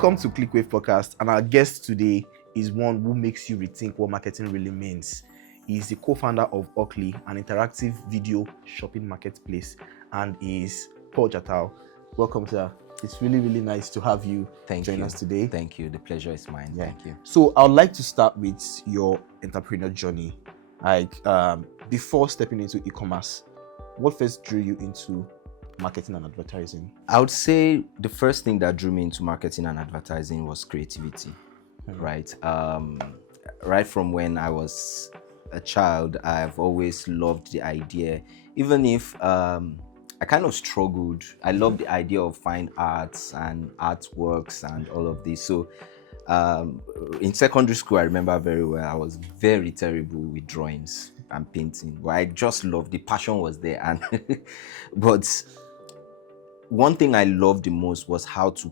Welcome to ClickWave Podcast, and our guest today is one who makes you rethink what marketing really means. He's the co-founder of Auqli, an interactive video shopping marketplace, and is Paul Jatau. Welcome, sir. It's really, really nice to have you join us today. Thank you. The pleasure is mine. Yeah. Thank you. So I would like to start with your entrepreneur journey. Before stepping into e-commerce, what first drew you into marketing and advertising? I would say the first thing that drew me into marketing and advertising was creativity, right? Right from when I was a child, I've always loved the idea, even if I kind of struggled. I loved the idea of fine arts and artworks and all of this. So in secondary school, I remember very well, I was very terrible with drawings and painting, but I just loved, the passion was there. And but one thing I loved the most was how to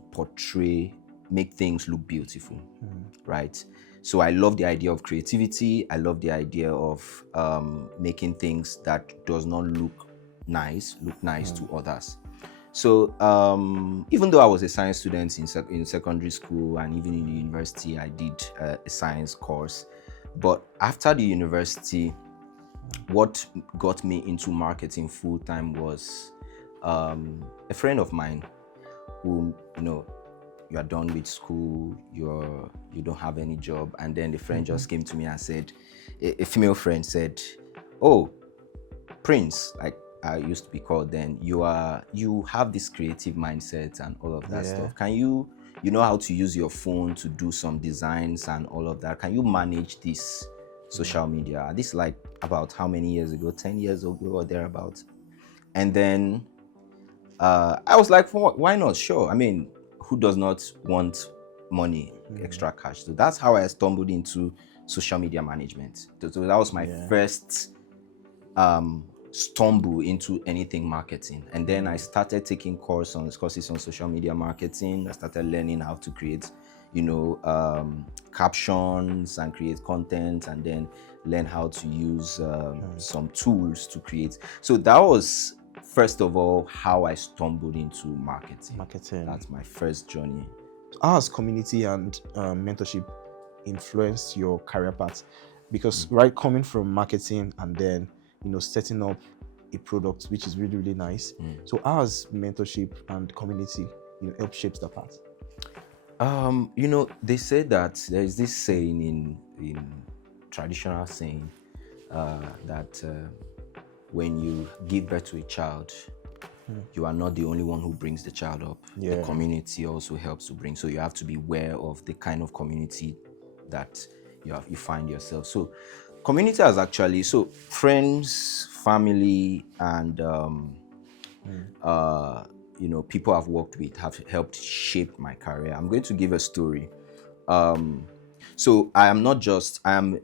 make things look beautiful, right? So I love the idea of creativity. I love the idea of making things that does not look nice to others. So even though I was a science student in secondary school and even in the university, I did a science course. But after the university, what got me into marketing full time was a friend of mine who, you are done with school, you don't have any job, and then the friend just came to me and said, a female friend said, "Oh, Prince," like I used to be called then, you have this creative mindset and all of that stuff. Can you know how to use your phone to do some designs and all of that? Can you manage this social media?" This is like about how many years ago? 10 years ago or thereabouts. And then I was like, why not? Sure. I mean, who does not want money, extra cash? So that's how I stumbled into social media management. So that was my first stumble into anything marketing. And then I started taking courses on social media marketing. I started learning how to create, captions and create content, and then learn how to use some tools to create. So that was, first of all, how I stumbled into marketing. That's my first journey. How has community and mentorship influenced your career path? Because coming from marketing and then setting up a product, which is really, really nice. So how has mentorship and community helped shape that path? They say that there is this saying in traditional saying that when you give birth to a child, you are not the only one who brings the child up. The community also helps to bring. So you have to be aware of the kind of community that you find yourself. So community has actually, friends, family, and people I've worked with have helped shape my career. I'm going to give a story. So I am not just, I'm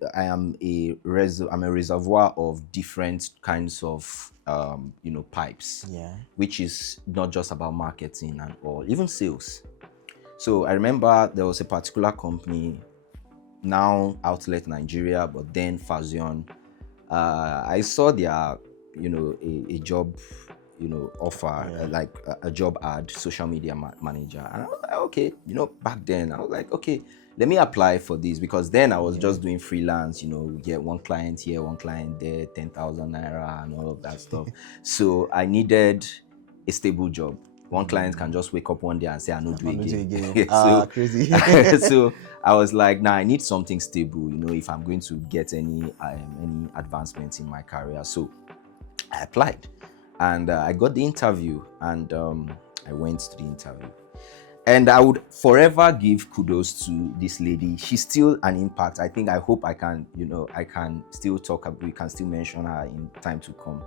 a reservoir of different kinds of pipes, which is not just about marketing and all, even sales. So I remember there was a particular company, now Outlet Nigeria, but then Fazion. I saw their a job offer, like a job ad, social media manager, and I was like, okay, back then I was like, okay, let me apply for this, because then I was just doing freelance, get one client here, one client there, 10,000 naira and all of that stuff. So I needed a stable job. One client can just wake up one day and say, "I don't do it again." So crazy. So I was like, "Nah, I need something stable, if I'm going to get any advancement in my career." So I applied, and I got the interview, and I went to the interview. And I would forever give kudos to this lady. She's still an impact. I hope I can still talk about, we can still mention her in time to come.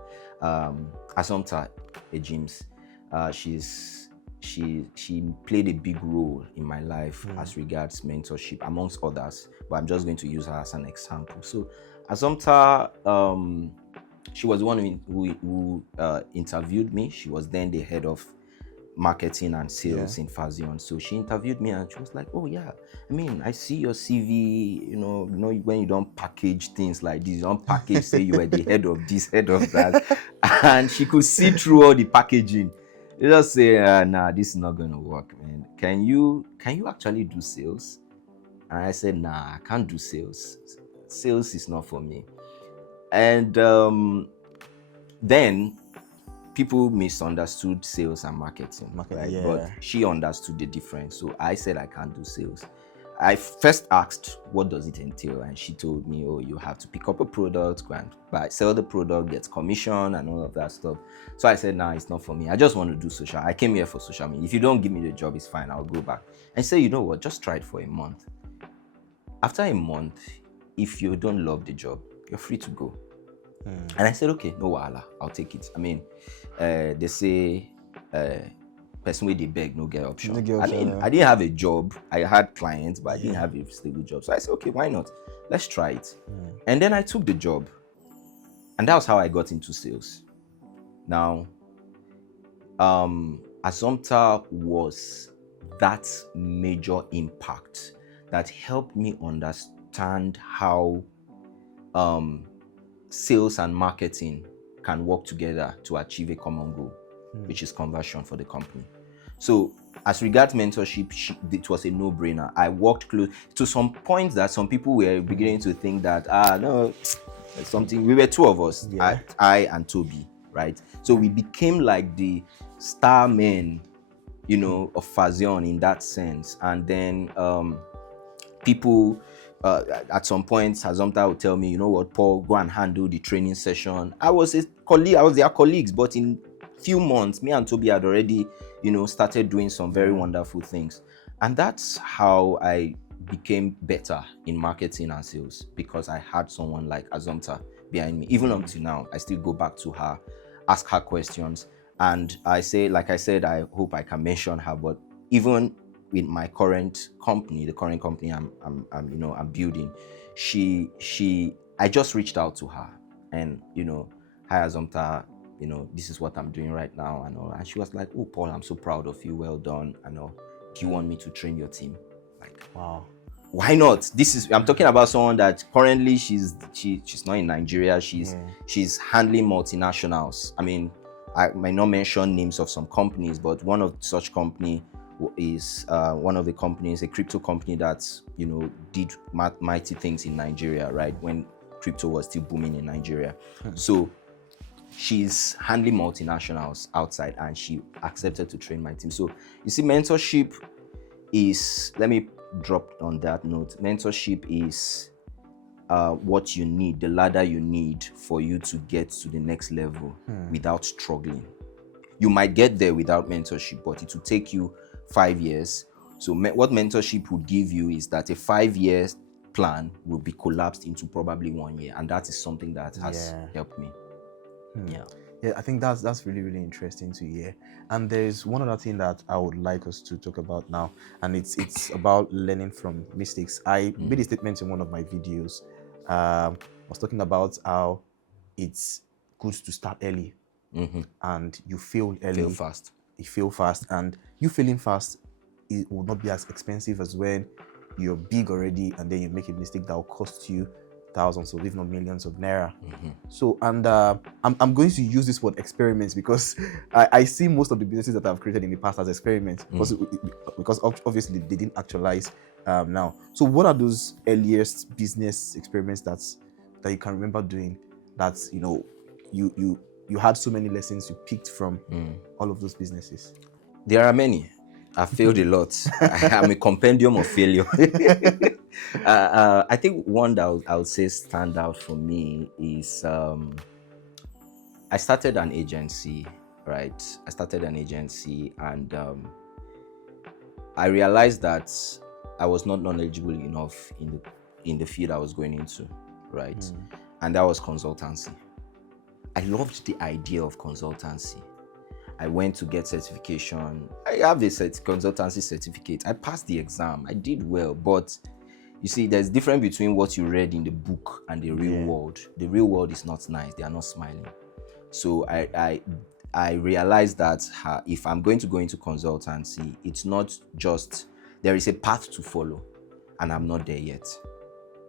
Assumpta James. She played a big role in my life as regards mentorship, amongst others, but I'm just going to use her as an example. So Assumpta, she was the one who interviewed me. She was then the head of marketing and sales in Fazion. So she interviewed me and she was like, "Oh yeah, I see your CV, when you don't package things like this, you don't package, say you were the head of this, head of that." And she could see through all the packaging. You just say, nah, this is not gonna work, man. Can you actually do sales? And I said, nah, I can't do sales. Sales is not for me. And then people misunderstood sales and marketing, right? Yeah. But she understood the difference. So I said I can't do sales. I first asked, what does it entail? And she told me, oh, you have to pick up a product, go and sell the product, get commission and all of that stuff. So I said, nah, it's not for me. I just want to do social. I came here for social media. If you don't give me the job, it's fine. I'll go back. And say, you know what? Just try it for a month. After a month, if you don't love the job, you're free to go. And I said, okay, no wahala, I'll take it. I mean, they say, person where they beg, no get option. I mean, I didn't have a job. I had clients, but I didn't have a stable job. So I said, okay, why not? Let's try it. And then I took the job. And that was how I got into sales. Now, Assumpta was that major impact that helped me understand how sales and marketing can work together to achieve a common goal, which is conversion for the company. So as regards mentorship, it was a no-brainer. I worked close to some points that some people were beginning to think that, no, something. We were two of us, I and Toby, right? So we became like the star men, of Fazion in that sense. And then people at some point, Assumpta would tell me, you know what, Paul, go and handle the training session. I was their colleagues, but in few months, me and Toby had already, started doing some very wonderful things. And that's how I became better in marketing and sales, because I had someone like Assumpta behind me. Even up to now, I still go back to her, ask her questions. And I say, like I said, I hope I can mention her, but even with my current company, the current company I'm building, I just reached out to her and, hi Assumpta, this is what I'm doing right now and all. And she was like, oh Paul, I'm so proud of you, well done. I know. Do you want me to train your team? Like, wow. Why not? I'm talking about someone that currently she's not in Nigeria. She's handling multinationals. I mean, I might not mention names of some companies, but one of such company is one of the companies, a crypto company that did mighty things in Nigeria, right, when crypto was still booming in Nigeria. So she's handling multinationals outside, and she accepted to train my team. So you see, mentorship is, let me drop on that note, mentorship is what you need, the ladder you need for you to get to the next level without struggling. You might get there without mentorship, but it will take you 5 years. So what mentorship would give you is that a 5 years plan will be collapsed into probably 1 year, and that is something that has helped me. Yeah, I think that's really, really interesting to hear. And there's one other thing that I would like us to talk about now, and it's about learning from mistakes. I made a statement in one of my videos. I was talking about how it's good to start early, and you fail early. Fail fast. You fail fast, and you failing fast, it will not be as expensive as when you're big already and then you make a mistake that will cost you thousands or if not millions of naira. So, and I'm going to use this word experiments because I see most of the businesses that I've created in the past as experiments, because obviously they didn't actualize now. So what are those earliest business experiments that you can remember doing, that you had so many lessons you picked from all of those businesses? There are many. I failed a lot. I'm a compendium of failure. I think one that I would say stand out for me is I started an agency, right? I started an agency, and I realized that I was not knowledgeable enough in the field I was going into, right? And that was consultancy. I loved the idea of consultancy. I went to get certification. I have a consultancy certificate. I passed the exam. I did well, but you see, there's difference between what you read in the book and the real world. The real world is not nice. They are not smiling. So I realized that if I'm going to go into consultancy, it's not just, there is a path to follow, and I'm not there yet.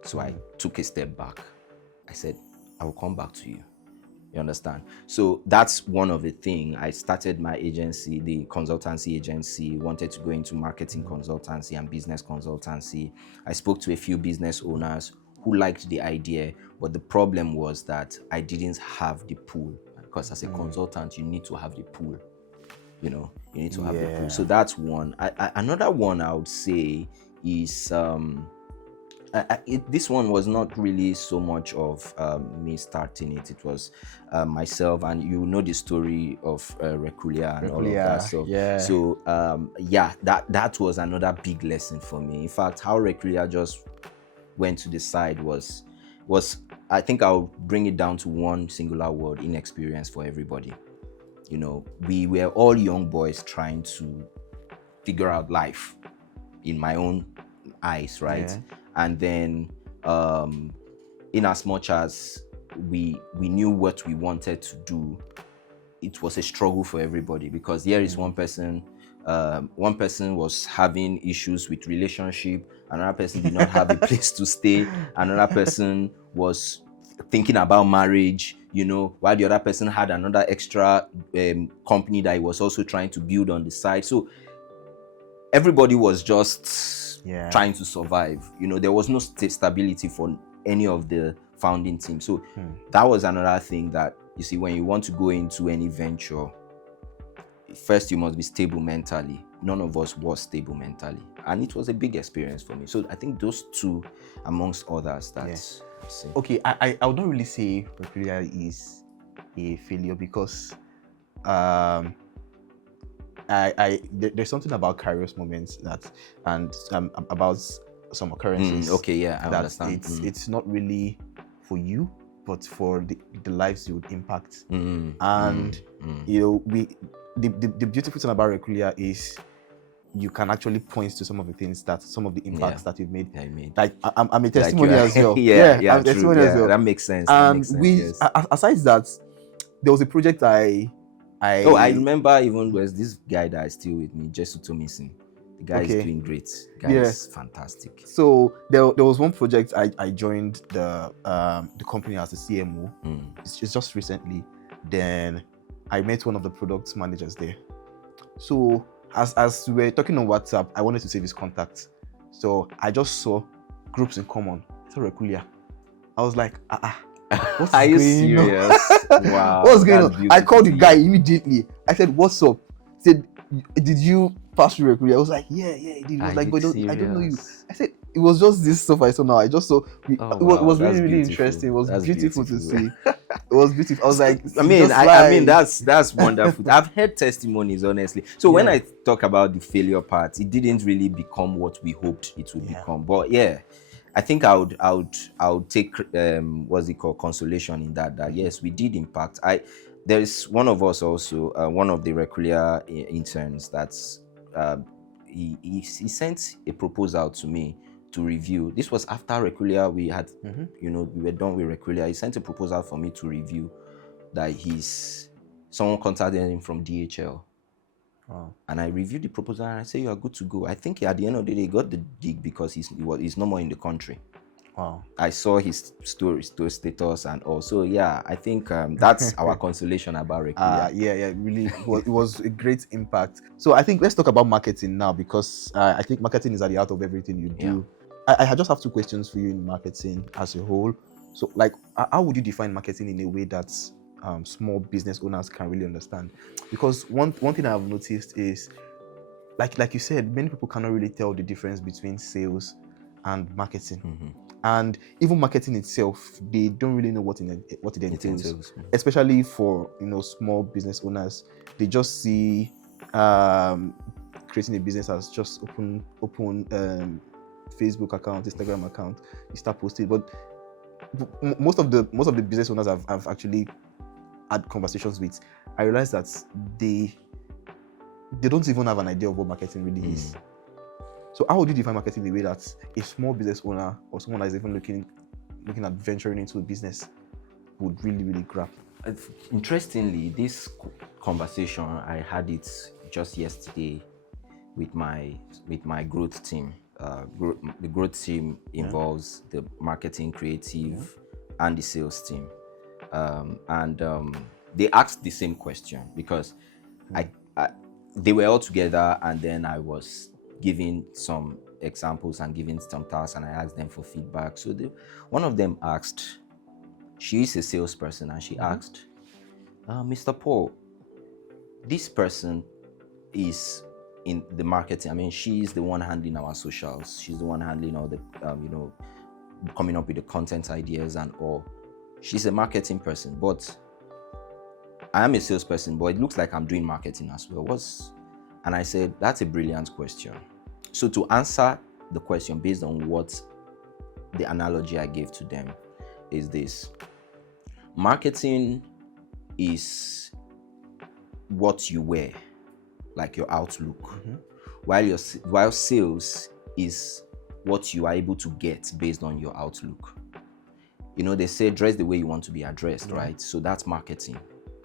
So I took a step back. I said, I will come back to you. You understand? So that's one of the thing. I started my agency, the consultancy agency, wanted to go into marketing consultancy and business consultancy. I spoke to a few business owners who liked the idea, but the problem was that I didn't have the pool. Because as a consultant, you need to have the pool. You need to have the pool. So that's one. Another one I would say is this one was not really so much of me starting it. It was myself, and you know the story of Rekulia and all of that. So that was another big lesson for me. In fact, how Rekulia just went to the side was I think I'll bring it down to one singular word: inexperience for everybody. We were all young boys trying to figure out life, in my own eyes, right? And then in as much as we knew what we wanted to do, it was a struggle for everybody, because here is one person was having issues with relationship, another person did not have a place to stay, another person was thinking about marriage, while the other person had another extra company that he was also trying to build on the side. So everybody was just trying to survive. There was no stability for any of the founding team. So that was another thing that, you see, when you want to go into any venture, first you must be stable mentally. None of us was stable mentally, and it was a big experience for me. So I think those two, amongst others, that's okay. I would not really say Rekulia is a failure, because there's something about Kairos moments and about some occurrences. I understand. It's not really for you, but for the lives you would impact. The beautiful thing about Rekulia is you can actually point to some of the impacts that you've made. Like I'm a testimony as well. I'm a testimony as well. That makes sense. Aside that, there was a project I remember, even was this guy that is still with me, Jesu Tomisin. The guy is doing great. The guy is fantastic. So there was one project I joined the company as a CMO. It's just recently. Then I met one of the product managers there. So as we were talking on WhatsApp, I wanted to save his contact. So I just saw groups in common. I saw Rekulia. I was like, what's Are you serious? Wow. What's going on? I called the guy immediately. I said, what's up? He said, did you pass through Rekulia? I was like, yeah, he did. He was like, but I don't know you. I said, it was just this stuff I saw now. I just saw it was really, really interesting. It was beautiful to see. It was beautiful. I was like, that's wonderful. I've heard testimonies, honestly. So when I talk about the failure part, it didn't really become what we hoped it would become. But I think I would take consolation in that yes, we did impact. There's one of us also, one of the Rekulia interns, that's he sent a proposal to me to review. This was after Rekulia, we had we were done with Rekulia. He sent a proposal for me to review, that someone contacted him from DHL. Wow. And I reviewed the proposal and I said, you are good to go. I think at the end of the day, he got the gig because he's no more in the country. Wow. I saw his story status and also, I think that's our consolation about Rekulia. Really, it was a great impact. So I think let's talk about marketing now, because I think marketing is at the heart of everything you do. I just have two questions for you in marketing as a whole. So, like, how would you define marketing in a way that small business owners can really understand? Because one thing I've noticed is, like you said, many people cannot really tell the difference between sales and marketing. And even marketing itself, they don't really know what it entails. Especially for small business owners, they just see creating a business as just open Facebook account, Instagram account, you start posting. But most of the business owners I've actually had conversations with, I realized that they don't even have an idea of what marketing really is. So how would you define marketing the way that a small business owner or someone that is even looking at venturing into a business would really, really grasp? Interestingly, this conversation, I had it just yesterday with my growth team. The growth team involves the marketing, creative, and the sales team. They asked the same question because I they were all together, and then I was giving some examples and giving some tasks, and I asked them for feedback. So one of them asked, she is a salesperson, and she asked, Mr. Paul, this person is in the marketing. I mean, she's the one handling our socials. She's the one handling all the, coming up with the content ideas and all. She's a marketing person, but I am a salesperson, but it looks like I'm doing marketing as well. And I said, that's a brilliant question. So to answer the question based on what the analogy I gave to them is this: marketing is what you wear, like your outlook, while sales is what you are able to get based on your outlook. They say dress the way you want to be addressed, right? So that's marketing.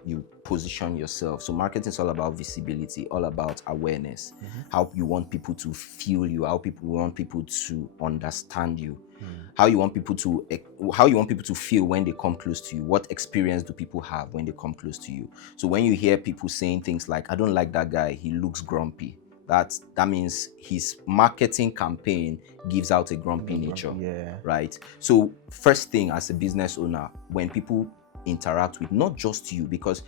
You position yourself. So marketing is all about visibility, all about awareness, how you want people to feel you, how you want people to understand you, how you want people to feel when they come close to you. What experience do people have when they come close to you? So when you hear people saying things like, I don't like that guy, he looks grumpy, that means his marketing campaign gives out a grumpy nature, right? So first thing, as a business owner, when people interact with not just you, because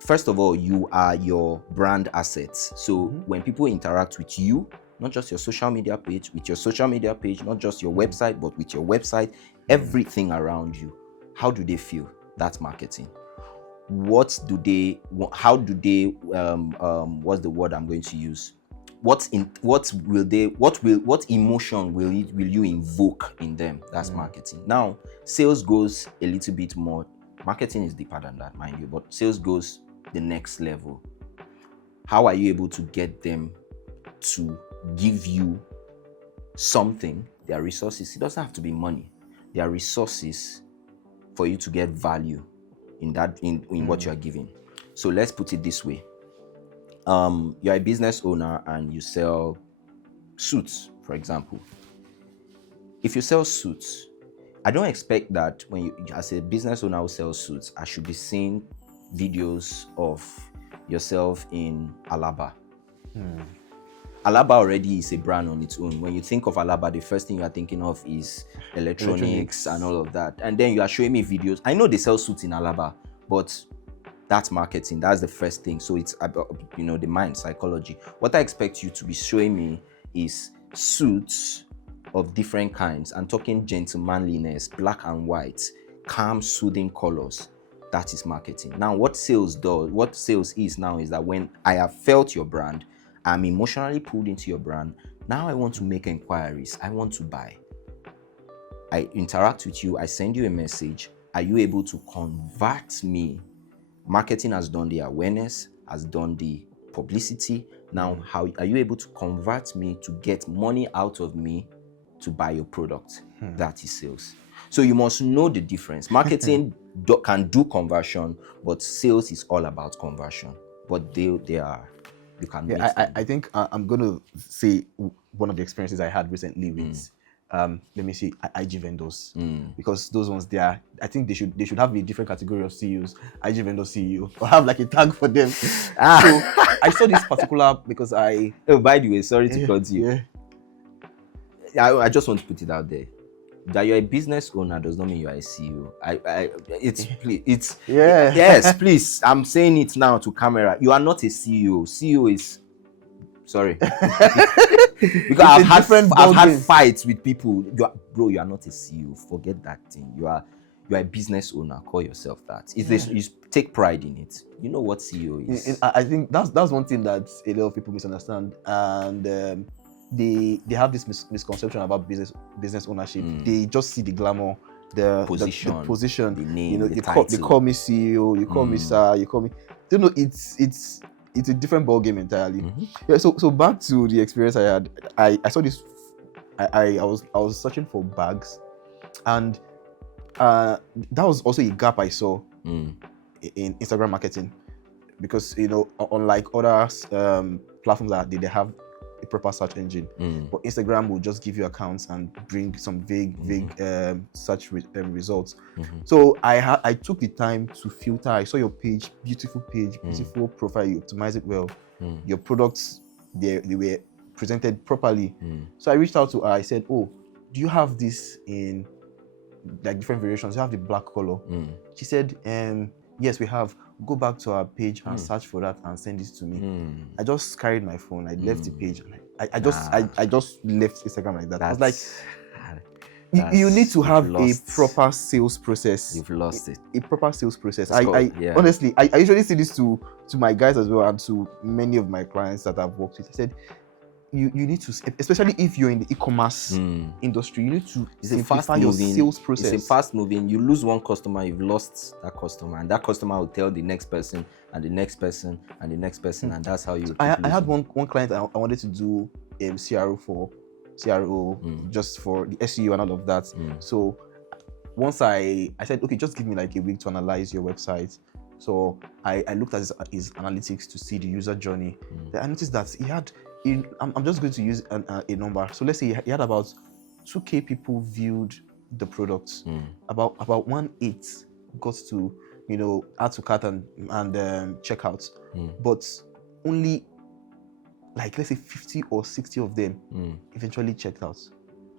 first of all, you are your brand assets. So when people interact with you, not just your social media page, with your social media page, not just your website, but with your website, everything around you, how do they feel? That's marketing. What's the word I'm going to use? What emotion will you invoke in them? That's marketing. Now, sales goes a little bit more. Marketing is deeper than that, mind you, but sales goes the next level. How are you able to get them to give you something, their resources? It doesn't have to be money. Their resources for you to get value in what you are giving. So let's put it this way. You're a business owner and you sell suits, for example. If you sell suits, I don't expect that when you, as a business owner who sells suits, I should be seeing videos of yourself in Alaba. Alaba already is a brand on its own. When you think of Alaba, the first thing you are thinking of is electronics and all of that. And then you are showing me videos. I know they sell suits in Alaba, but that's marketing. That's the first thing. So it's about, the mind, psychology. What I expect you to be showing me is suits of different kinds. I'm talking gentlemanliness, black and white, calm, soothing colors. That is marketing. Now, what sales is now is that when I have felt your brand, I'm emotionally pulled into your brand. Now I want to make inquiries. I want to buy. I interact with you. I send you a message. Are you able to convert me? Marketing has done the awareness, has done the publicity. Now, how are you able to convert me to get money out of me to buy your product? That is sales. So you must know the difference. Marketing can do conversion, but sales is all about conversion. But they are, you can. I think I'm going to say one of the experiences I had recently with let me see, IG vendors, because those ones I think they should have a different category of CEOs, IG vendor CEO, or have like a tag for them. So I saw this particular because by the way, sorry to cut you. I just want to put it out there that you're a business owner does not mean you are a CEO. Yes, please. I'm saying it now to camera. You are not a CEO. CEO is sorry. Because I've had fights with people. You are not a CEO. Forget that thing. You are a business owner. Call yourself that. You take pride in it. You know what CEO is. I think that's one thing that a lot of people misunderstand, and they have this misconception about business ownership. They just see the glamour, the position, the name, they call me CEO, you call me sir, you call me. It's a different ball game entirely. So back to the experience I had. I saw this. I was searching for bags, and that was also a gap I saw in Instagram marketing, because unlike other platforms that they have proper search engine. But Instagram will just give you accounts and bring some vague search results. So I took the time to filter. I saw your page, beautiful profile. You optimize it well. Your products, they were presented properly. So I reached out to her. I said, "Oh, do you have this in like different variations? You have the black color?" She said, "Yes, we have. Go back to our page and search for that and send it to me." I just carried my phone. I left the page. And I just left Instagram like that. I was like, you need to have a proper sales process. You've lost it. A proper sales process. Yeah. Honestly, I usually say this to my guys as well and to many of my clients that I've worked with. I said, you need to, especially if you're in the e-commerce industry, you need to simplify your sales process. It's a fast moving. You lose one customer, you've lost that customer, and that customer will tell the next person and the next person and the next person, and that's how you. I had one client I wanted to do CRO just for the SEO and all of that. So once I said, okay, just give me like a week to analyze your website. So I looked at his analytics to see the user journey. I noticed that he had. I'm just going to use a number. So let's say he had about 2K people viewed the products. About 1/8 got to add to cart and checkout. But only like let's say 50 or 60 of them eventually checked out.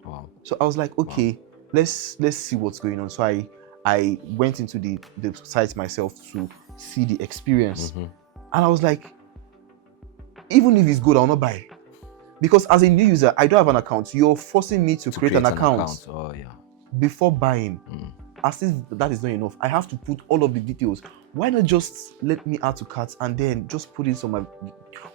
Wow. So I was like, okay, let's see what's going on. So I went into the site myself to see the experience, and I was like, even if it's good, I'll not buy. Because as a new user, I don't have an account. You're forcing me to create an account. Oh, yeah. Before buying. As if that is not enough. I have to put all of the details. Why not just let me add to cart and then just put in some.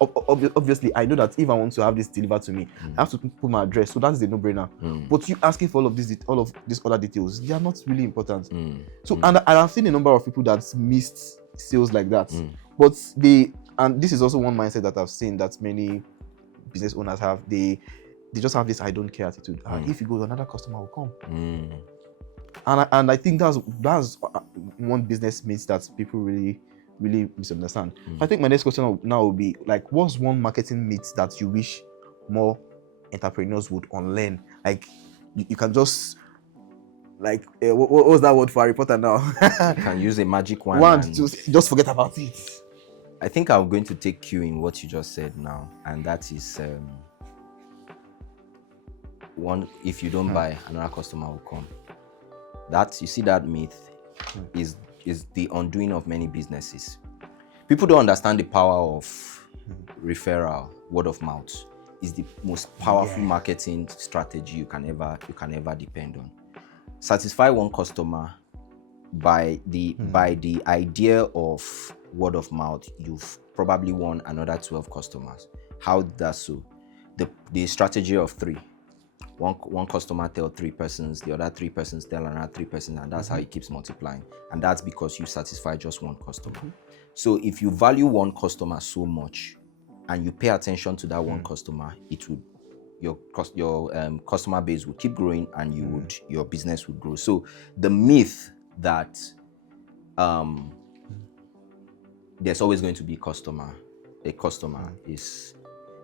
Obviously, I know that if I want to have this delivered to me, I have to put my address. So that is a no-brainer. But you asking for all of these other details, they are not really important. So and I've seen a number of people that missed sales like that. But and this is also one mindset that I've seen that many business owners have. They just have this I don't care attitude. If you go, another customer will come. And I think that's one business myth that people really misunderstand. I think my next question now will be like, what's one marketing myth that you wish more entrepreneurs would unlearn? Like you can just like what was that word for Harry Potter now? You can use a magic wand to just forget about it. I think I'm going to take cue in what you just said now, and that is one, if you don't buy, another customer will come. That, you see, that myth is the undoing of many businesses. People don't understand the power of referral, word of mouth. Is the most powerful marketing strategy you can ever depend on. Satisfy one customer by the idea of word of mouth, you've probably won another 12 customers. How that's so? The strategy of 3. One customer tell 3 persons, the other 3 persons tell another 3 persons, and that's how it keeps multiplying. And that's because you satisfy just one customer. So if you value one customer so much and you pay attention to that one customer, it would your customer base would keep growing, and your business would grow. So the myth that there's always going to be a customer is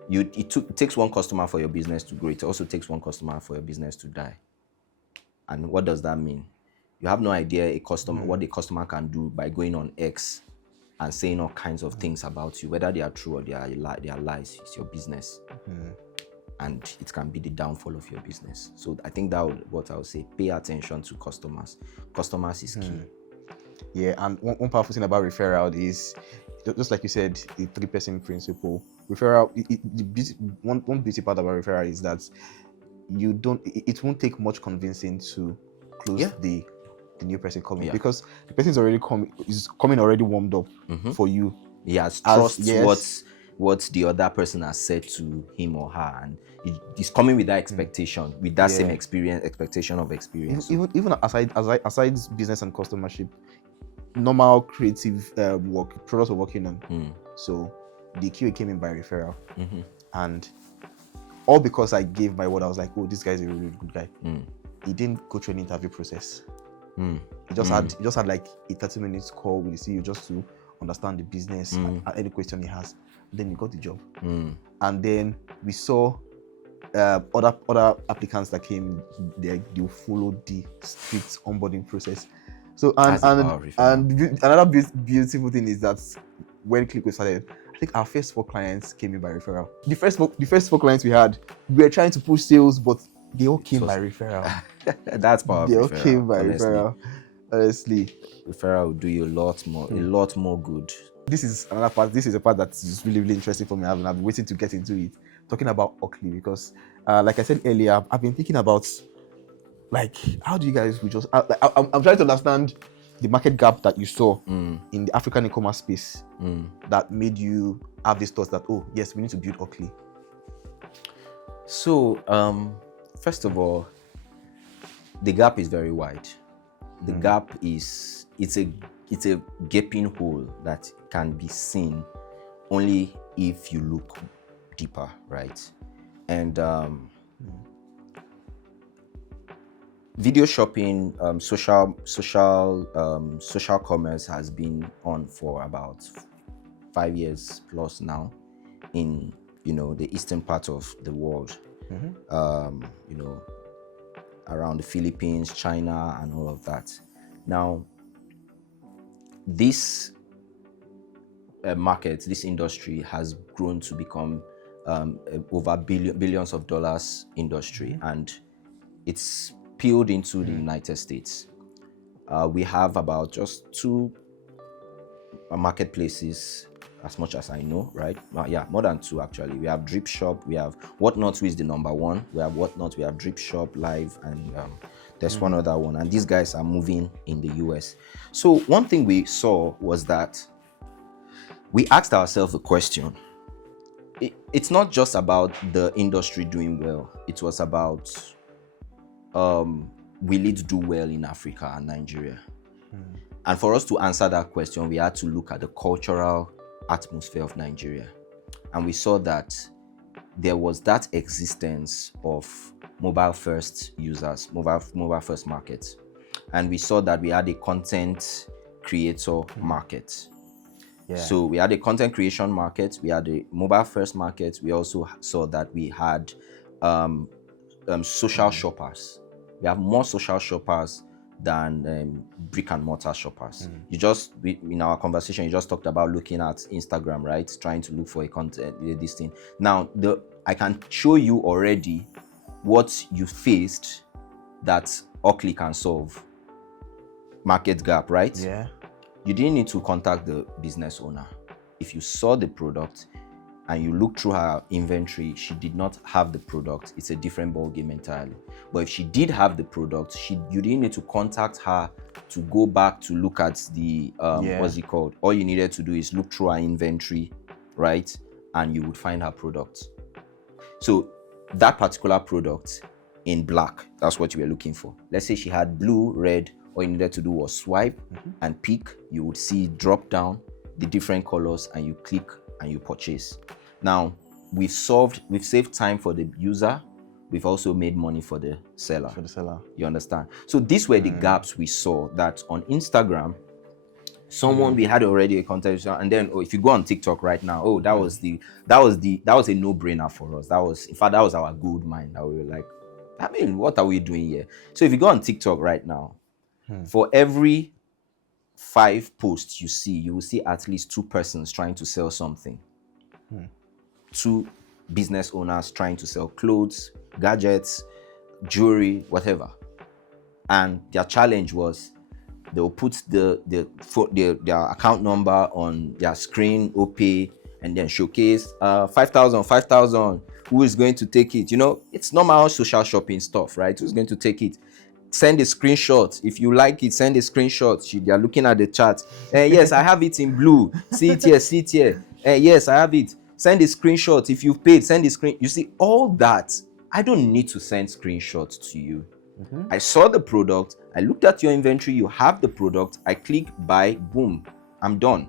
it takes one customer for your business to grow. It also takes one customer for your business to die. And what does that mean? You have no idea what a customer can do by going on X and saying all kinds of things about you, whether they are true or they are lies. It's your business. And it can be the downfall of your business. So I think what I would say, pay attention to customers. Customers is key. Yeah, and one powerful thing about referral is, just like you said, the 3-person principle. Referral, one beauty part about referral is that it won't take much convincing to close the new person coming, because the person is coming already warmed up for you. He has trusts what the other person has said to him or her, and he's coming with that expectation, with that same expectation of experience. Even aside business and customership, normal creative work products we're working on. So the QA came in by referral, and all because I gave my word. I was like, oh, this guy is a really good guy. He didn't go through an interview process. He just had like a 30 minutes call with the CEO just to understand the business, any question he has. then we got the job. Mm. And then we saw other applicants that came, they will follow the strict onboarding process. So That's the power of referral. another beautiful thing is that when Click started, I think our first 4 clients came in by referral. The first four clients we had, we were trying to push sales, but they all came by referral. That's power of They all referral. came by Honestly. referral. Honestly, Referral will do you a lot more good. this is another part. This is a part that is really, really interesting for me. I've been waiting to get into it. Talking about Auqli, because, like I said earlier, I've been thinking about, like, how do you guys just? I'm trying to understand the market gap that you saw in the African e-commerce space that made you have this thought that, oh yes, we need to build Auqli. So, first of all, the gap is very wide. The gap is it's a gaping hole that can be seen only if you look deeper, right? And video shopping, social commerce has been on for about 5 years plus now in the eastern part of the world. Around the Philippines, China, and all of that. Now, this market, this industry has grown to become over billions of dollars industry, and it's peeled into the United States. We have about just 2 marketplaces, as much as I know, right? Yeah, more than 2 actually. We have Drip Shop, we have Whatnot, who is the number 1. We have Whatnot, we have Drip Shop Live, and there's one other one. And these guys are moving in the US. So one thing we saw was that we asked ourselves a question. It's not just about the industry doing well. It was about will it do well in Africa and Nigeria? And for us to answer that question, we had to look at the cultural atmosphere of Nigeria. And we saw that there was that existence of mobile first users, mobile first markets. And we saw that we had a content creator market. Yeah. So we had a content creation market, we had a mobile first market. We also saw that we had social shoppers. We have more social shoppers than brick and mortar shoppers. In our conversation, you just talked about looking at Instagram, right? Trying to look for a content, this thing. Now, I can show you already what you faced that Auqli can solve. Market gap, right? Yeah. You didn't need to contact the business owner. If you saw the product and you look through her inventory, she did not have the product. It's a different ballgame entirely. But if she did have the product, you didn't need to contact her to go back to look at the what's it called? All you needed to do is look through her inventory, right? And you would find her product. So that particular product in black, that's what you were looking for. Let's say she had blue, red. All you needed to do was swipe and pick. You would see drop down the different colors, and you click and you purchase. Now, we've saved time for the user. We've also made money for the seller. You understand? So these were the gaps we saw, that on Instagram, we had already a content, and then if you go on TikTok right now, that was a no-brainer for us. In fact, that was our gold mine. That we were like, what are we doing here? So if you go on TikTok right now, for every 5 posts you see, you will see at least 2 persons trying to sell something. 2 business owners trying to sell clothes, gadgets, jewelry, whatever. And their challenge was they'll put their account number on their screen, OPay, and then showcase 5,000. Who is going to take it? It's normal social shopping stuff, right? Who's going to take it? Send a screenshot. If you like it, send a screenshot. They are looking at the chat. Yes, I have it in blue. See it here. Yes, I have it. Send a screenshot. If you've paid, send a screen. You see, all that, I don't need to send screenshots to you. I saw the product. I looked at your inventory. You have the product. I click buy, boom, I'm done.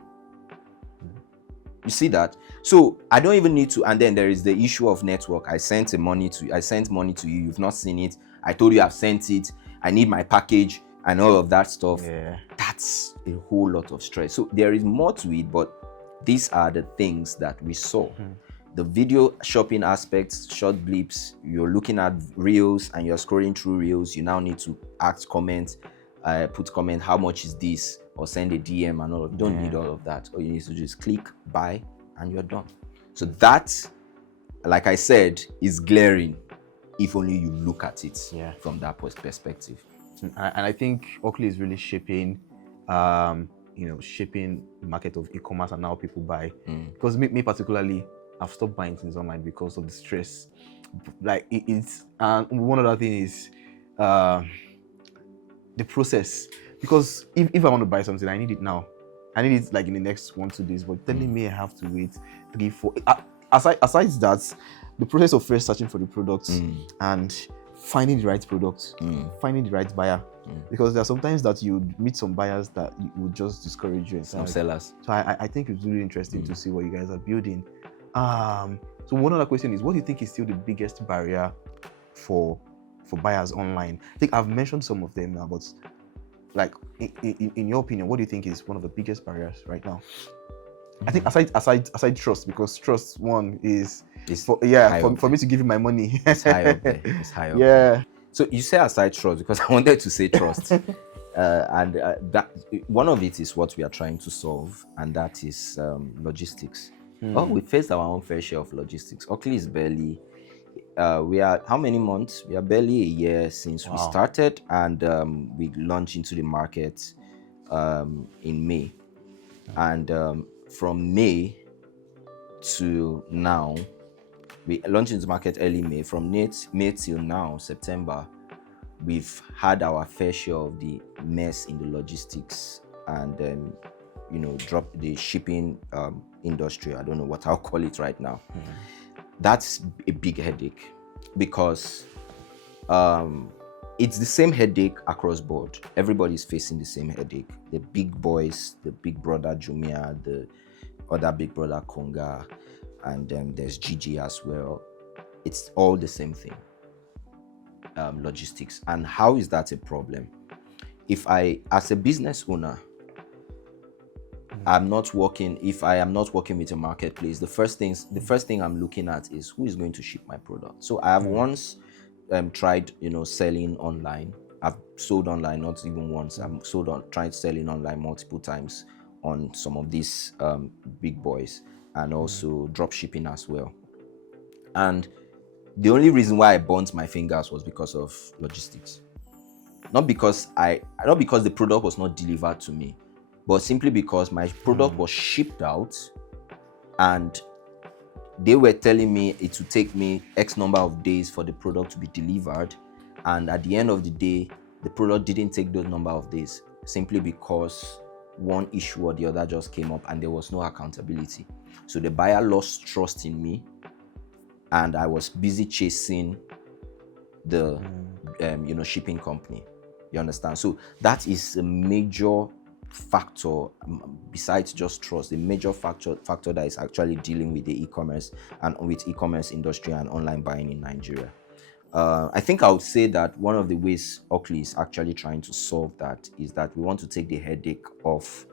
You see that? So I don't even need to. And then there is the issue of network. I sent money to you. You've not seen it. I told you I've sent it. I need my package and all of that stuff. Yeah. That's a whole lot of stress. So there is more to it, but These are the things that we saw. The video shopping aspects, short blips, you're looking at reels and you're scrolling through reels, you now need to ask comment, put comment, how much is this, or send a DM and all of. You don't need all of that. All you need to just click buy and you're done. So that, like I said, is glaring if only you look at it from that perspective. And I think Auqli is really shaping shaping the market of e-commerce and how people buy. Because me particularly, I've stopped buying things online because of the stress. Like it's and one other thing is the process. Because if I want to buy something, I need it now. I need it like in the next 1-2 days. But telling me I have to wait 3-4. Aside that, the process of first searching for the product and finding the right product, finding the right buyer. Because there are sometimes that you meet some buyers that will just discourage you. Some sellers. So I think it's really interesting to see what you guys are building. So one other question is, what do you think is still the biggest barrier for buyers online? I think I've mentioned some of them now, but like in your opinion, what do you think is one of the biggest barriers right now? I think aside trust, because trust one is for me to give you my money. It's high up there. It's high up. Yeah. So you say aside trust because I wanted to say trust, and that one of it is what we are trying to solve, and that is logistics. Oh, we faced our own fair share of logistics. Auqli is barely. We are how many months? We are barely a year since we started, and we launched into the market in May, and from May to now, we launched into market early May. From May till now, September, we've had our fair share of the mess in the logistics and drop the shipping industry. I don't know what I'll call it right now. That's a big headache because it's the same headache across board. Everybody's facing the same headache. The big boys, the big brother Jumia, the other big brother Konga, and there's Gigi as well. It's all the same thing. Logistics. And how is that a problem? If I, as a business owner, if I am not working with a marketplace, the first thing I'm looking at is who is going to ship my product. So I have once tried, selling online. I've sold online, not even once. I've tried selling online multiple times on some of these big boys, and also drop shipping as well. And the only reason why I burnt my fingers was because of logistics. Not because the product was not delivered to me, but simply because my product was shipped out and they were telling me it would take me X number of days for the product to be delivered. And at the end of the day, the product didn't take those number of days simply because one issue or the other just came up and there was no accountability. So the buyer lost trust in me and I was busy chasing the shipping company. You understand? So that is a major factor besides just trust, the major factor that is actually dealing with the e-commerce and with e-commerce industry and online buying in Nigeria. I think I would say that one of the ways Auqli is actually trying to solve that is that we want to take the headache off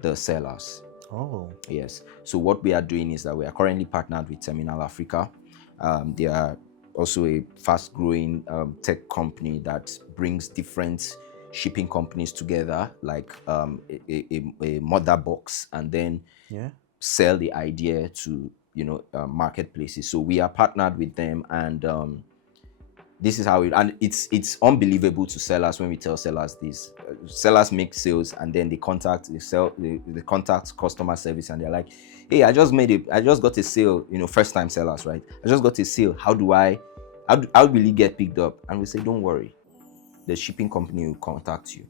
the sellers. Oh. Yes. So what we are doing is that we are currently partnered with Terminal Africa. They are also a fast-growing tech company that brings different shipping companies together, like a mother box, and then sell the idea to marketplaces. So we are partnered with them, and this is how it's unbelievable to sellers when we tell sellers this. Sellers make sales and then they contact customer service and they're like, hey, I just got a sale, first time sellers, right? I just got a sale. How will it get picked up? And we say, don't worry, the shipping company will contact you.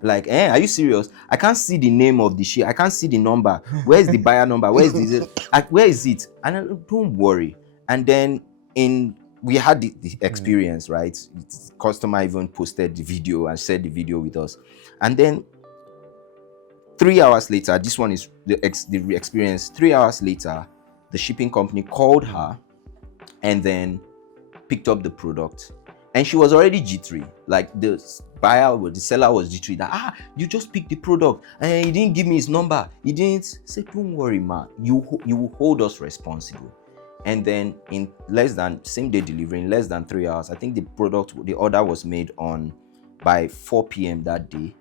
Like, are you serious? I can't see the name of the ship. I can't see the number. Where's the buyer number? Where is it? And don't worry. And then we had the experience, right? The customer even posted the video and shared the video with us. And then 3 hours later, this one is the experience. 3 hours later, the shipping company called her and then picked up the product. And she was already jittery. Like the seller was jittery that you just picked the product and he didn't give me his number. He didn't say, don't worry, man. You will hold us responsible. And then in same day delivery, in less than 3 hours, I think the order was made by 4 p.m. that day,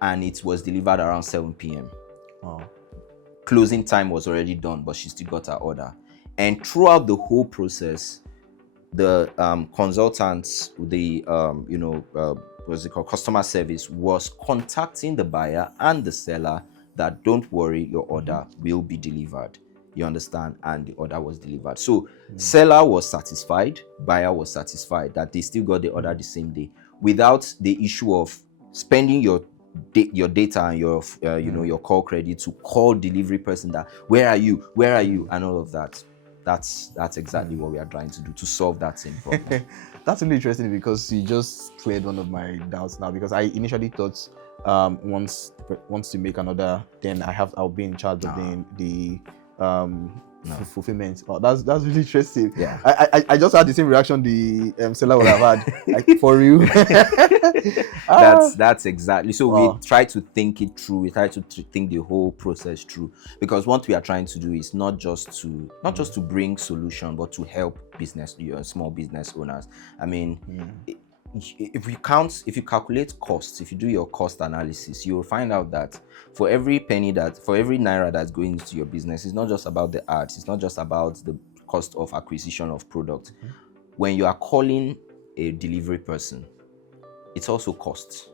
and it was delivered around 7 p.m. Wow. Closing time was already done, but she still got her order. And throughout the whole process, the consultants, the what's it called, customer service, was contacting the buyer and the seller that don't worry, your order will be delivered. You understand? And the order was delivered. So seller was satisfied, buyer was satisfied that they still got the order the same day, without the issue of spending your data and your your call credit to call delivery person that where are you and all of that. That's exactly what we are trying to do, to solve that same problem. That's really interesting, because you just cleared one of my doubts now, because I initially thought once you make an order, then I'll be in charge of the fulfillment. Oh, that's really interesting. Yeah. I just had the same reaction the seller would have had. Like, for you. That's exactly. So we try to think it through. We try to think the whole process through, because what we are trying to do is not just to bring solution, but to help small business owners. I mean, if you calculate costs, if you do your cost analysis, you will find out that for every naira that's going into your business, it's not just about the ads, it's not just about the cost of acquisition of product. When you are calling a delivery person, it's also costs.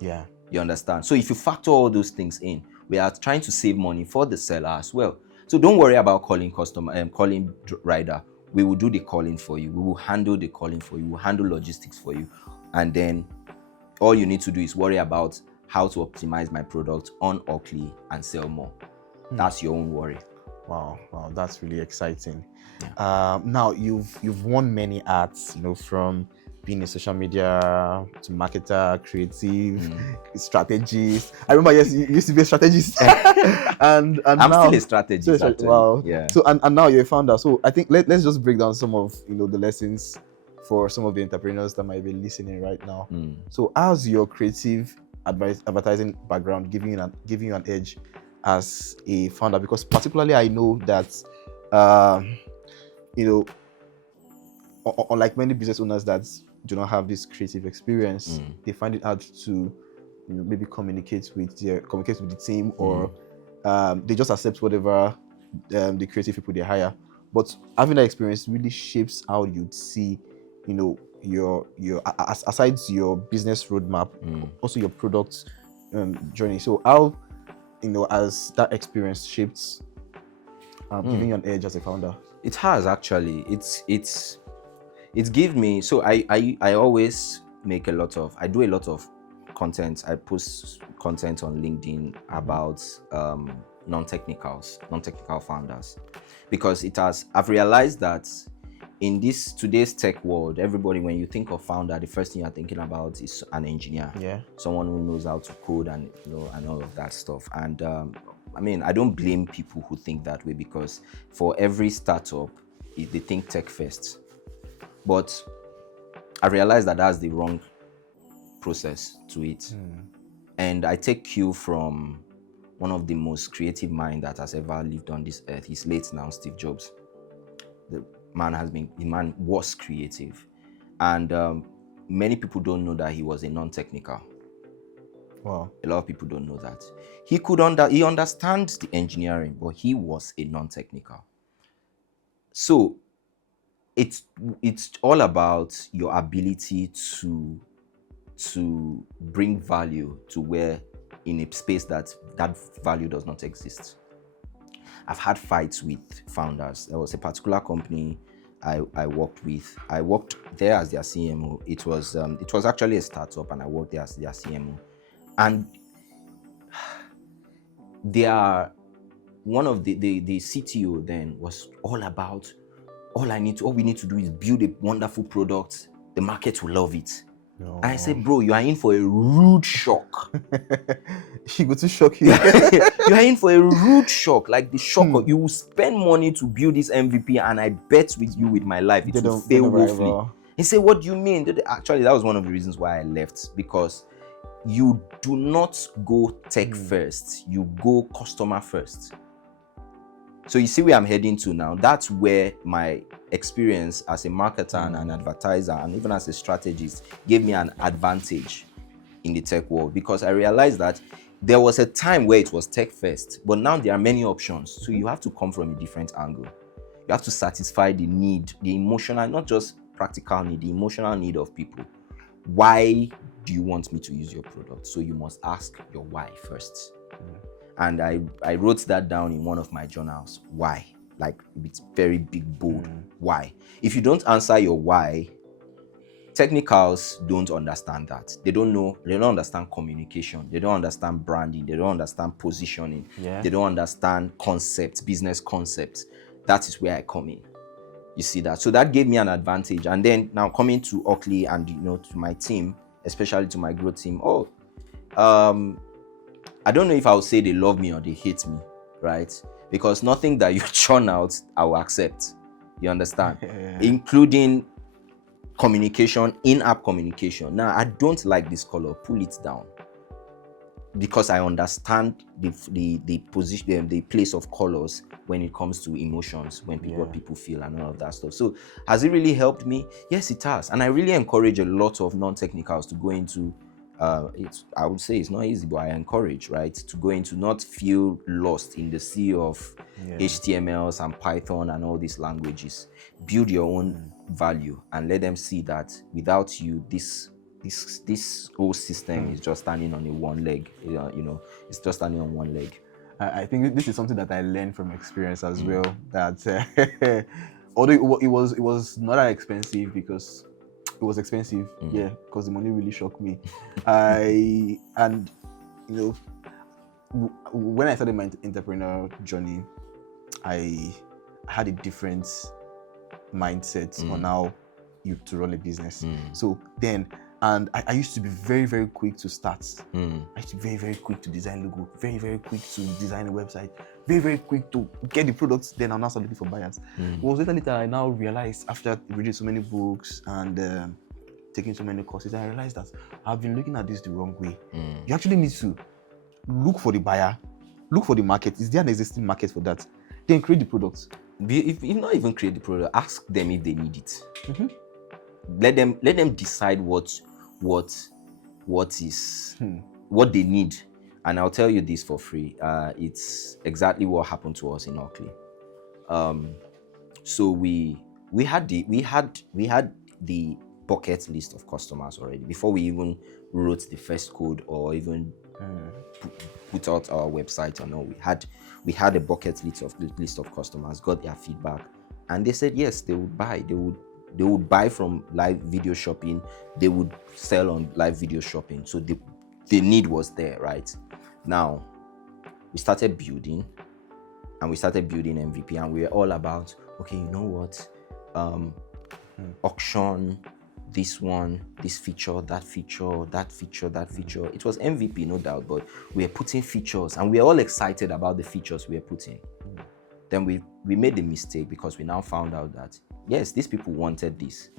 Yeah. You understand? So if you factor all those things in, we are trying to save money for the seller as well. So don't worry about calling rider. We will do the calling for you. We will handle the calling for you. We will handle logistics for you. And then all you need to do is worry about how to optimize my product on Auqli and sell more. That's your own worry. Wow, that's really exciting. Yeah. Now you've worn many hats, from being a social media to marketer, creative, strategist. I remember, yes, you used to be a strategist, and I'm now, still a strategist. Actually. Wow. Yeah. So and now you're a founder. So I think let's just break down some of the lessons for some of the entrepreneurs that might be listening right now. So how's your creative advertising background giving you an edge as a founder? Because particularly I know that unlike many business owners that do not have this creative experience, they find it hard to maybe communicate with the team, or they just accept whatever the creative people they hire. But having that experience really shapes how you'd see your aside your business roadmap, also your product journey. So how as that experience shaped giving you an edge as a founder? It has, actually. It's give me, so I always I do a lot of content. I post content on LinkedIn about non-technical founders, because I've realized that in today's tech world, everybody, when you think of founder, the first thing you're thinking about is an engineer. Yeah. Someone who knows how to code and and all of that stuff. And I mean, I don't blame people who think that way, because for every startup, they think tech first. But I realized that that's the wrong process to it. And I take cue from one of the most creative minds that has ever lived on this earth. He's late now, Steve Jobs. The man was creative. And many people don't know that he was a non-technical. Wow. A lot of people don't know that. He understands the engineering, but he was a non-technical. So it's all about your ability to bring value to where in a space that value does not exist. I've had fights with founders. There was a particular company I worked with. I worked there as their CMO. It was actually a startup, and I worked there as their CMO. And one of the CTO then was all about, all we need to do is build a wonderful product. The market will love it. No. And I said, bro, you are in for a rude shock. She go to shock you. You are in for a rude shock. Like the shock of, you will spend money to build this MVP, and I bet with my life it will fail woefully. He said, what do you mean? Actually, that was one of the reasons why I left, because you do not go tech first, you go customer first. So you see where I'm heading to now. That's where my experience as a marketer and an advertiser, and even as a strategist, gave me an advantage in the tech world, because I realized that there was a time where it was tech first, but now there are many options. So you have to come from a different angle. You have to satisfy the need, the emotional, not just practical need, the emotional need of people. Why do you want me to use your product? So you must ask your why first. And I wrote that down in one of my journals. Why? Like, it's very big, bold. Why? If you don't answer your why, technicals don't understand that. They don't know, they don't understand communication. They don't understand branding. They don't understand positioning. They don't understand concepts, business concepts. That is where I come in. You see that? So that gave me an advantage. And then now coming to Auqli and, to my team, especially to my growth team, I don't know if I would say they love me or they hate me, right? Because nothing that you churn out, I will accept. You understand? Including communication, in-app communication. Now, I don't like this color. Pull it down. Because I understand the position, the place of colors when it comes to emotions, when what people feel and all of that stuff. So has it really helped me? Yes, it has. And I really encourage a lot of non-technicals to go into I would say it's not easy, but I encourage, right, to go into, not feel lost in the sea of HTMLs and Python and all these languages. Build your own value and let them see that without you, this whole system is just standing on one leg. It's just standing on one leg. I think this is something that I learned from experience as well. That although it was not that expensive, because it was expensive, because the money really shocked me. And when I started my entrepreneurial journey, I had a different mindset on how to run a business. So then, and I used to be very, very quick to start. I used to be very, very quick to design logo, very, very quick to design a website, very, very quick to get the products. Then I'll now start looking for buyers. It was later I now realized, after reading so many books and taking so many courses, I realized that I've been looking at this the wrong way. You actually need to look for the buyer, look for the market. Is there an existing market for that? Then create the products. If you not even create the product, ask them if they need it. Let them decide what they need. And I'll tell you this for free. It's exactly what happened to us in Auqli. So we had the bucket list of customers already before we even wrote the first code or even put out our website and all. We had a bucket list of customers, got their feedback, and they said yes, they would buy. They would buy from live video shopping. They would sell on live video shopping. So the need was there, right? Now, we started building MVP, and we were all about, okay, you know what? Auction, this one, this feature, that feature, that feature, that feature. It was MVP, no doubt, but we were putting features, and we were all excited about the features we were putting. Then we made the mistake, because we now found out that yes, these people wanted this,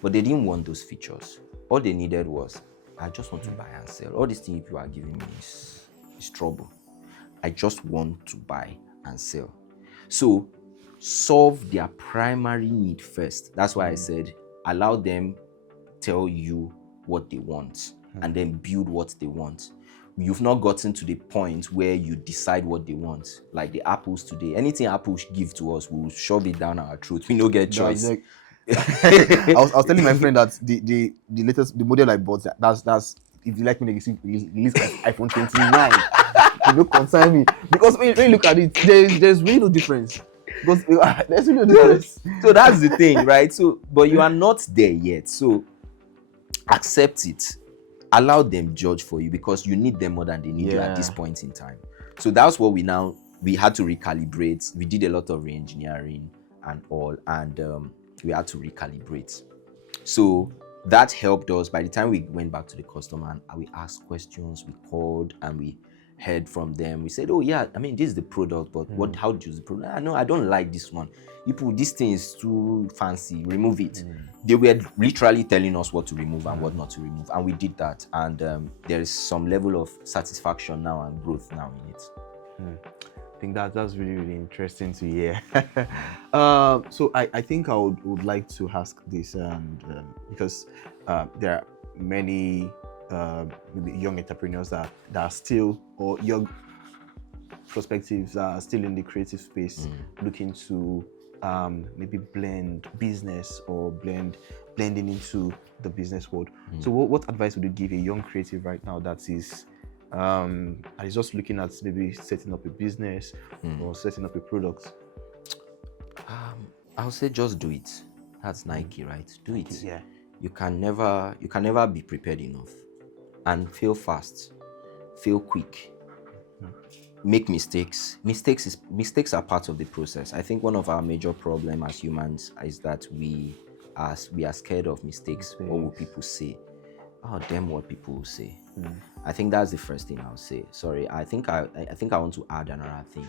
but they didn't want those features. All they needed was, I just want to buy and sell. All these things you are giving me is trouble. I just want to buy and sell. So solve their primary need first. That's why I said, allow them tell you what they want and then build what they want. You've not gotten to the point where you decide what they want. Like the apples today, anything Apple give to us, we'll shove it down our throat. We don't get choice. I was telling my friend that the latest model I bought, that's if you like me, release iPhone 29. You don't concern me, because when you look at it, there's really no difference. Because there's really no difference. So that's the thing, right? So, but you are not there yet. So accept it. Allow them judge for you, because you need them more than they need you at this point in time. So that's what we had to recalibrate. We did a lot of re-engineering and all, and we had to recalibrate. So that helped us. By the time we went back to the customer and we asked questions, we called and we heard from them. We said, oh yeah, I mean, this is the product, but how do you use the product? No, I don't like this one. This thing is too fancy, remove it. They were literally telling us what to remove and what not to remove, and we did that. And there is some level of satisfaction now and growth now in it. I think that's really, really interesting to hear. So I think I would like to ask this, and because there are many maybe young entrepreneurs that are still, or young perspectives that are still in the creative space, looking to maybe blend business or blending into the business world. So what advice would you give a young creative right now that is just looking at maybe setting up a business or setting up a product? I'll say just do it. That's Nike, right? Do it. Yeah. You can never be prepared enough. And fail fast, fail quick, make mistakes. Mistakes are part of the process. I think one of our major problems as humans is that we are scared of mistakes. What will people say? Oh, damn, what people will say. I think that's the first thing I'll say. Sorry, I think I want to add another thing.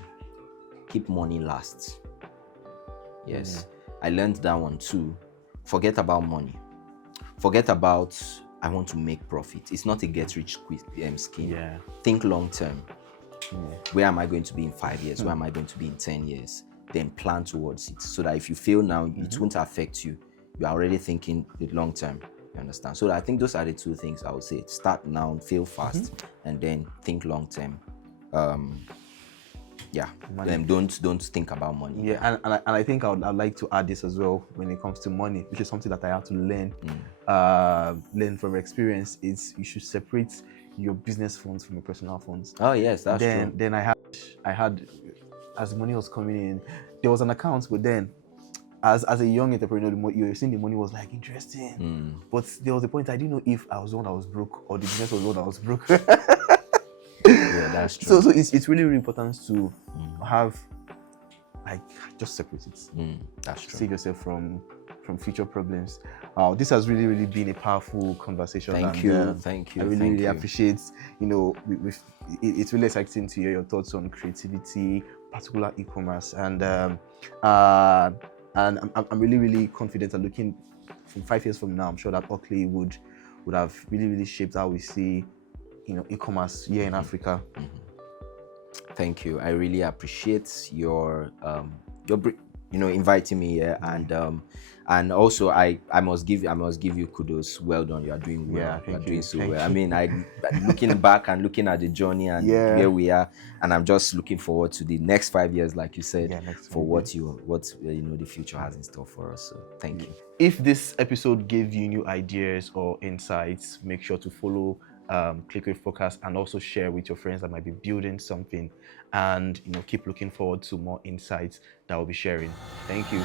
Keep money last. Yes, I learned that one too. Forget about money. Forget about I want to make profit. It's not a get-rich-quick scheme. Yeah. Think long-term. Where am I going to be in 5 years? Where am I going to be in 10 years? Then plan towards it, so that if you fail now, it won't affect you. You are already thinking the long-term. You understand? So I think those are the two things I would say. Start now, fail fast, and then think long-term. Don't think about money. Yeah, and I think I'd like to add this as well when it comes to money, which is something that I have to learn from experience. Is you should separate your business funds from your personal funds. Oh yes, that's true. Then I had as the money was coming in, there was an account, but then as a young entrepreneur, you're seeing the money was like interesting, but there was a point I didn't know if I was the one that was broke or the business was the one that was broke. Yeah, that's true. So it's really, really important to have, like, just separate it. That's true. Save yourself from future problems. This has really, really been a powerful conversation. Thank you. I really appreciate. It's really exciting to hear your thoughts on creativity, particular e-commerce, and I'm really, really confident that looking from 5 years from now, I'm sure that Auqli would have really, really shaped how we see e-commerce here in Africa. Thank you. I really appreciate your inviting me here, and also I must give you kudos. Well done. You are doing well. Yeah, you are doing so Thank well. you. I mean, looking back and looking at the journey and where we are, and I'm just looking forward to the next 5 years, like you said, for what the future has in store for us. So thank you. If this episode gave you new ideas or insights, make sure to follow Click with Focus, and also share with your friends that might be building something, and keep looking forward to more insights that we'll be sharing. Thank you.